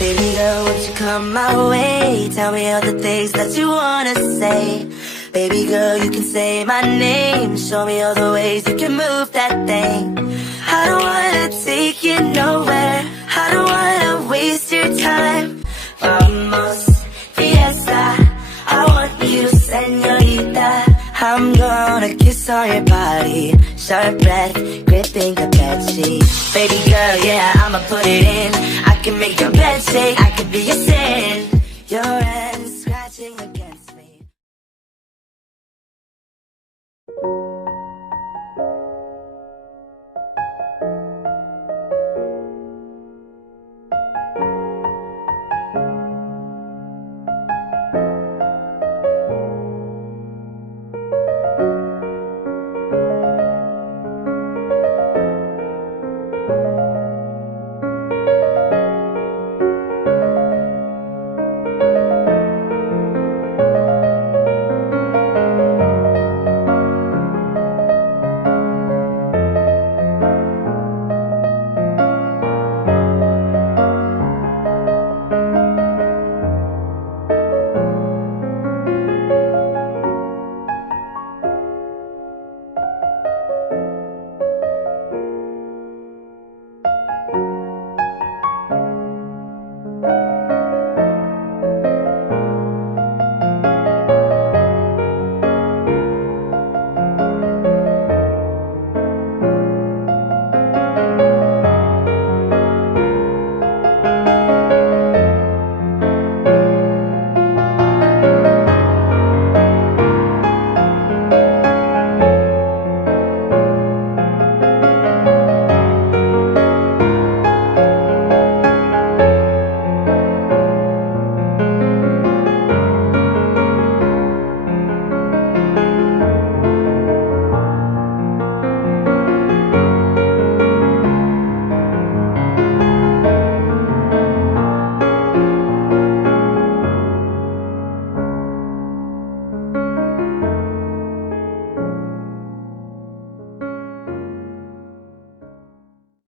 Baby girl, won't you come my way? Tell me all the things that you wanna say. Baby girl, you can say my name. Show me all the ways you can move that thing. I don't wanna take you nowhere. I don't wanna waste your time. Vamos, fiesta. I want you, señorita. I'm gonna kiss on your body. Sharp breath, gripping the bedsheet. Baby girl, yeah, I'ma put it in. I can make your bed shake. I could be your sin. You're